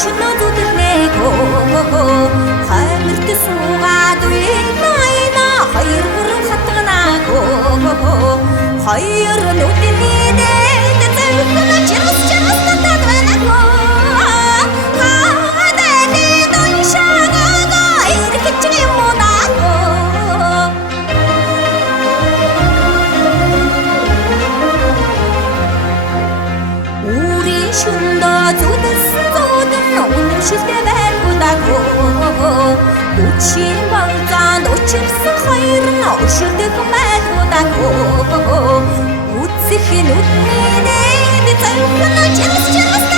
шөнөө зүдэрнэго хаймарт суугаад уйнайна хоёр гурав хатганааго хоёр нүдний дээд зөвхөн чирс татаад байнаго хаадэни дуншаага ирэх юм нааго шүндө зүдэн үнэмшилтэй байгуудаго үчийн балзаанд учирсан хоёр нь өршөлдөх байгуудаго үцэх нүдний дээд зөвхөн чирс